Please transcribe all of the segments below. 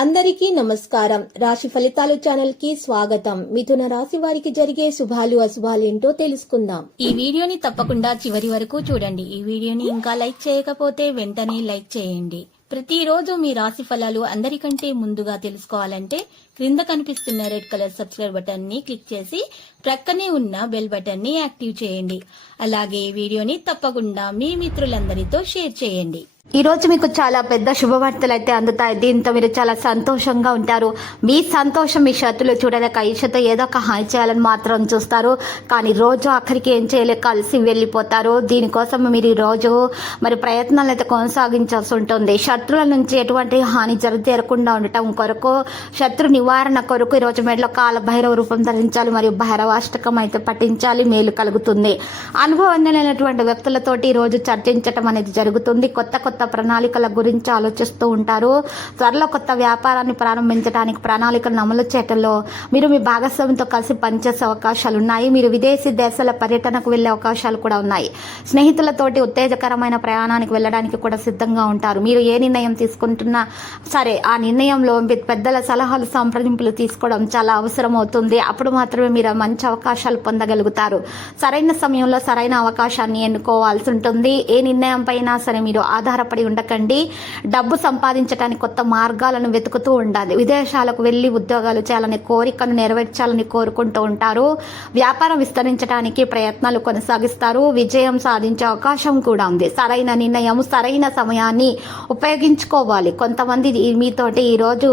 అందరికీ నమస్కారం. రాశి ఫలితాలు ఛానల్ కి స్వాగతం. మిథున రాశి వారికి జరిగే శుభాలు అశుభాలు ఏంటో తెలుసుకుందాం. ఈ వీడియోని తప్పకుండా చివరి వరకు చూడండి. ఈ వీడియోని ఇంకా లైక్ చేయకపోతే వెంటనే లైక్ చేయండి. ప్రతిరోజు మీ రాశి ఫలాలు అందరికంటే ముందుగా తెలుసుకోవాలంటే క్రింద కనిపిస్తున్న రెడ్ కలర్ సబ్స్క్రైబ్ బటన్ ని క్లిక్ చేసి ప్రక్కనే ఉన్న బెల్ బటన్ ని యాక్టివ్ చేయండి. అలాగే ఈ వీడియోని తప్పకుండా మీ మిత్రులందరితో షేర్ చేయండి. ఈ రోజు మీకు చాలా పెద్ద శుభవార్తలు అయితే అందుతాయి. దీంతో మీరు చాలా సంతోషంగా ఉంటారు. మీ సంతోషం మీ శత్రులు చూడలేక ఈషతో ఏదో ఒక హాని చేయాలని మాత్రం చూస్తారు. కానీ రోజు ఆఖరికి ఏం చేయలేక కలిసి వెళ్ళిపోతారు. దీనికోసం మీరు ఈ రోజు మరి ప్రయత్నాలు అయితే కొనసాగించాల్సి ఉంటుంది. శత్రువుల నుంచి ఎటువంటి హాని జరగకుండా ఉండటం కొరకు, శత్రు నివారణ కొరకు ఈరోజు మెడలో కాల భైరవ రూపం ధరించాలి. మరియు భైరవాష్టకం అయితే పఠించాలి. మేలు కలుగుతుంది. అనుభవం లేనటువంటి వ్యక్తులతోటి ఈ రోజు చర్చించటం అనేది జరుగుతుంది. కొత్త ప్రణాళికల గురించి ఆలోచిస్తూ ఉంటారు. త్వరలో కొత్త వ్యాపారాన్ని ప్రారంభించడానికి ప్రణాళికలను అమలు చేయడంలో మీరు మీ భాగస్వామితో కలిసి పనిచేసే అవకాశాలు ఉన్నాయి. మీరు విదేశీ దేశాల పర్యటనకు వెళ్లే అవకాశాలు కూడా ఉన్నాయి. స్నేహితులతోటి ఉత్తేజకరమైన ప్రయాణానికి వెళ్ళడానికి కూడా సిద్ధంగా ఉంటారు. మీరు ఏ నిర్ణయం తీసుకుంటున్నా సరే ఆ నిర్ణయంలో పెద్దల సలహాలు సంప్రదింపులు తీసుకోవడం చాలా అవసరం అవుతుంది. అప్పుడు మాత్రమే మీరు మంచి అవకాశాలు పొందగలుగుతారు. సరైన సమయంలో సరైన అవకాశాన్ని ఎన్నుకోవాల్సి ఉంటుంది. ఏ నిర్ణయం పైన సరే మీరు ఆధారపడి ఉండకండి. డబ్బు సంపాదించడానికి కొత్త మార్గాలను వెతుకుతూ ఉండాలి. విదేశాలకు వెళ్లి ఉద్యోగాలు చేయాలని కోరికను నెరవేర్చాలని కోరుకుంటూ ఉంటారు. వ్యాపారం విస్తరించడానికి ప్రయత్నాలు కొనసాగిస్తారు. విజయం సాధించే అవకాశం కూడా ఉంది. సరైన నిర్ణయం సరైన సమయాన్ని ఉపయోగించుకోవాలి. కొంతమంది మీతోటి ఈరోజు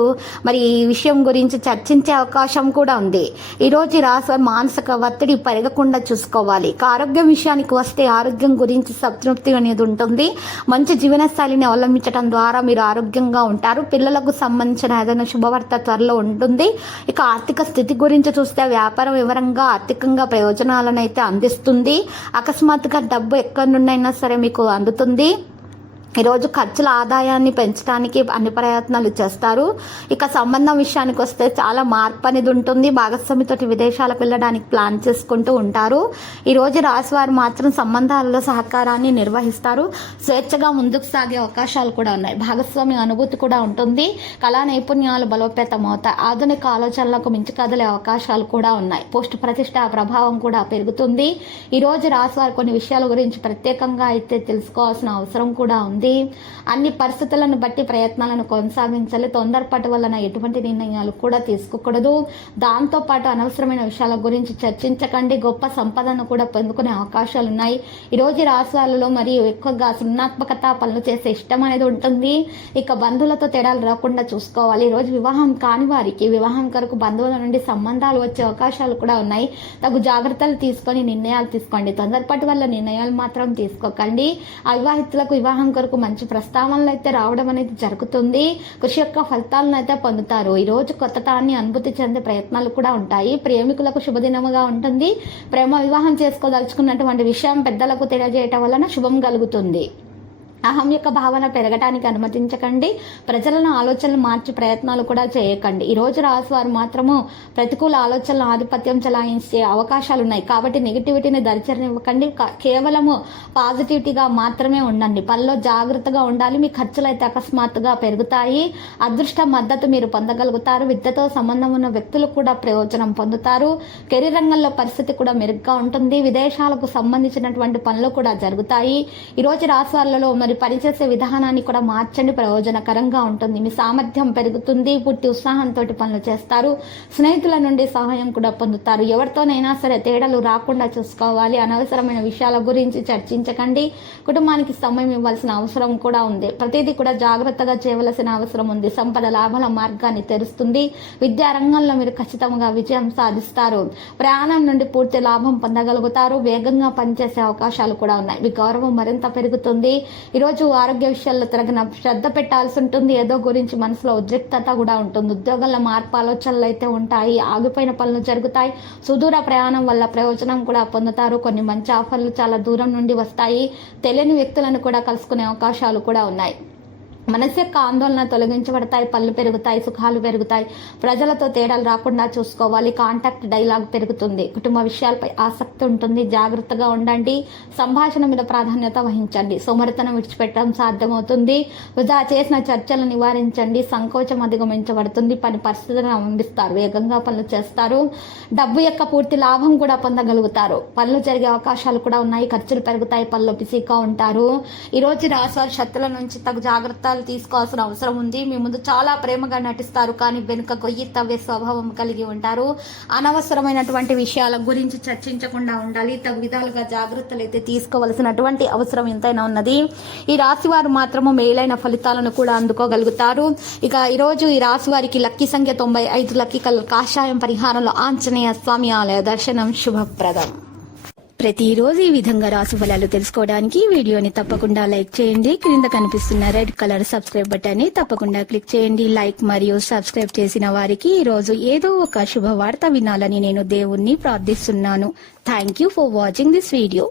మరి ఈ విషయం గురించి చర్చించే అవకాశం కూడా ఉంది. ఈరోజు రాశి మానసిక ఒత్తిడి పెరగకుండా చూసుకోవాలి. ఆరోగ్యం విషయానికి వస్తే ఆరోగ్యం గురించి సంతృప్తి అనేది ఉంటుంది. మంచి జీవనశైలిని అవలంబించడం ద్వారా మీరు ఆరోగ్యంగా ఉంటారు. పిల్లలకు సంబంధించిన ఏదైనా శుభవార్త త్వరలో ఉంటుంది. ఇక ఆర్థిక స్థితి గురించి చూస్తే వ్యాపారం వివరంగా ఆర్థికంగా ప్రయోజనాలను అయితే అందిస్తుంది. అకస్మాత్తుగా డబ్బు ఎక్కడి నుండైనా సరే మీకు అందుతుంది. ఈరోజు ఖర్చుల ఆదాయాన్ని పెంచడానికి అన్ని ప్రయత్నాలు చేస్తారు. ఇక సంబంధం విషయానికి వస్తే చాలా మార్పు అనేది ఉంటుంది. భాగస్వామితో విదేశాలకు వెళ్ళడానికి ప్లాన్ చేసుకుంటూ ఉంటారు. ఈరోజు రాశివారు మాత్రం సంబంధాలలో సహకారాన్ని నిర్వహిస్తారు. స్వేచ్ఛగా ముందుకు సాగే అవకాశాలు కూడా ఉన్నాయి. భాగస్వామి అనుభూతి కూడా ఉంటుంది. కళా నైపుణ్యాలు బలోపేతం అవుతాయి. ఆధునిక ఆలోచనలకు మించి కదిలే అవకాశాలు కూడా ఉన్నాయి. పోస్ట్ ప్రతిష్ట ప్రభావం కూడా పెరుగుతుంది. ఈరోజు రాశివారు కొన్ని విషయాల గురించి ప్రత్యేకంగా అయితే తెలుసుకోవాల్సిన అవసరం కూడా ఉంది. అన్ని పరిస్థితులను బట్టి ప్రయత్నాలను కొనసాగించాలి. తొందరపాటు వలన ఎటువంటి నిర్ణయాలు కూడా తీసుకోకూడదు. దాంతో పాటు అనవసరమైన విషయాల గురించి చర్చించకండి. గొప్ప సంపదను కూడా పొందుకునే అవకాశాలు ఉన్నాయి. ఈరోజు రాశులలో మరియు ఎక్కువగా సృజనాత్మకత పనులు చేసే ఇష్టం అనేది ఉంటుంది. ఇక బంధువులతో తేడాలు రాకుండా చూసుకోవాలి. ఈరోజు వివాహం కాని వారికి వివాహం కొరకు బంధువుల నుండి సంబంధాలు వచ్చే అవకాశాలు కూడా ఉన్నాయి. తగు జాగ్రత్తలు తీసుకొని నిర్ణయాలు తీసుకోండి. తొందరపాటు వల్ల నిర్ణయాలు మాత్రం తీసుకోకండి. అవివాహితులకు వివాహం కొరకు మంచి ప్రస్తావనలు అయితే రావడం అనేది జరుగుతుంది. కృషి యొక్క ఫలితాలను అయితే పొందుతారు. ఈ రోజు కొత్తతాన్ని అనుభూతి చెందే ప్రయత్నాలు కూడా ఉంటాయి. ప్రేమికులకు శుభదినముగా ఉంటుంది. ప్రేమ వివాహం చేసుకోదలుచుకున్నటువంటి విషయం పెద్దలకు తెలియజేయటం వలన శుభం కలుగుతుంది. అహం యొక్క భావన పెరగడానికి అనుమతించకండి. ప్రజలను ఆలోచనలు మార్చి ప్రయత్నాలు కూడా చేయకండి. ఈ రోజు రాశి వారు మాత్రము ప్రతికూల ఆలోచనలు ఆధిపత్యం చెలాయించే అవకాశాలు ఉన్నాయి. కాబట్టి నెగిటివిటీని దరిచరనివ్వకండి. కేవలము పాజిటివిటీగా మాత్రమే ఉండండి. పనిలో జాగ్రత్తగా ఉండాలి. మీ ఖర్చులు అయితే అకస్మాత్తుగా పెరుగుతాయి. అదృష్ట మద్దతు మీరు పొందగలుగుతారు. విద్యతో సంబంధం ఉన్న వ్యక్తులు కూడా ప్రయోజనం పొందుతారు. కెరీర్ రంగంలో పరిస్థితి కూడా మెరుగ్గా ఉంటుంది. విదేశాలకు సంబంధించినటువంటి పనులు కూడా జరుగుతాయి. ఈ రోజు రాశి వారిలో మరి పనిచేసే విధానాన్ని కూడా మార్చండి. ప్రయోజనకరంగా ఉంటుంది. మీ సామర్థ్యం పెరుగుతుంది. పుట్టి ఉత్సాహంతో పనులు చేస్తారు. స్నేహితుల నుండి సహాయం కూడా పొందుతారు. ఎవరితోనైనా సరే తేడాలు రాకుండా చూసుకోవాలి. అనవసరమైన విషయాల గురించి చర్చించకండి. కుటుంబానికి సమయం ఇవ్వాల్సిన అవసరం కూడా ఉంది. ప్రతిదీ కూడా జాగ్రత్తగా చేయవలసిన అవసరం ఉంది. సంపద లాభాల మార్గాన్ని తెరుస్తుంది. విద్యా రంగంలో మీరు ఖచ్చితంగా విజయం సాధిస్తారు. ప్రయాణం నుండి పూర్తి లాభం పొందగలుగుతారు. వేగంగా పనిచేసే అవకాశాలు కూడా ఉన్నాయి. మీ గౌరవం మరింత పెరుగుతుంది. ఈరోజు ఆరోగ్య విషయాల్లో తగిన శ్రద్ధ పెట్టాల్సి ఉంటుంది. ఏదో గురించి మనసులో ఉద్రిక్తత కూడా ఉంటుంది. ఉద్యోగాల్లో మార్పు ఆలోచనలు అయితే ఉంటాయి. ఆగిపోయిన పనులు జరుగుతాయి. సుదూర ప్రయాణం వల్ల ప్రయోజనం కూడా పొందుతారు. కొన్ని మంచి ఆఫర్లు చాలా దూరం నుండి వస్తాయి. తెలియని వ్యక్తులను కూడా కలుసుకునే అవకాశాలు కూడా ఉన్నాయి. మనసు యొక్క ఆందోళన తొలగించబడతాయి, పళ్ళు పెరుగుతాయి, సుఖాలు పెరుగుతాయి, ప్రజలతో తేడాలు రాకుండా చూసుకోవాలి, కాంటాక్ట్ డైలాగ్ పెరుగుతుంది, కుటుంబ విషయాలపై ఆసక్తి ఉంటుంది, జాగ్రత్తగా ఉండండి, సంభాషణ మీద ప్రాధాన్యత వహించండి, సోమరితనం విడిచిపెట్టడం సాధ్యమవుతుంది, వృధా చేసిన చర్చలు నివారించండి, సంకోచం అధిగమించబడుతుంది, పని పరిస్థితులను అందిస్తారు, వేగంగా పనులు చేస్తారు, డబ్బు యొక్క పూర్తి లాభం కూడా పొందగలుగుతారు, పనులు జరిగే అవకాశాలు కూడా ఉన్నాయి, ఖర్చులు పెరుగుతాయి, పనులు బిజీగా ఉంటారు. ఈ రోజు రాశివారి శక్తుల నుంచి తగు జాగ్రత్తలు తీసుకోవాల్సిన అవసరం ఉంది. మీ ముందు చాలా ప్రేమగా నటిస్తారు, కానీ వెనుక గొయ్యి తవ్వే స్వభావం కలిగి ఉంటారు. అనవసరమైనటువంటి విషయాల గురించి చర్చించకుండా ఉండాలి. తగు విధాలుగా జాగ్రత్తలు అయితే తీసుకోవాల్సినటువంటి అవసరం ఎంతైనా ఉన్నది. ఈ రాశి వారు మాత్రము మేలైన ఫలితాలను కూడా అందుకోగలుగుతారు. ఇక ఈరోజు ఈ రాశి వారికి లక్కీ సంఖ్య 95, లక్కీ కలర్ కాషాయం, పరిహారంలో ఆంజనేయ స్వామి ఆలయ దర్శనం శుభప్రదం. ప్రతిరోజు ఈ విధంగా రాశి ఫలాలు తెలుసుకోవడానికి వీడియోని తప్పకుండా లైక్ చేయండి. క్రింద కనిపిస్తున్న రెడ్ కలర్ సబ్స్క్రైబ్ బటన్ ని తప్పకుండా క్లిక్ చేయండి. లైక్ మరియు సబ్స్క్రైబ్ చేసిన వారికి ఈ రోజు ఏదో ఒక శుభవార్త వినాలని నేను దేవుణ్ణి ప్రార్థిస్తున్నాను. Thank you for watching this video.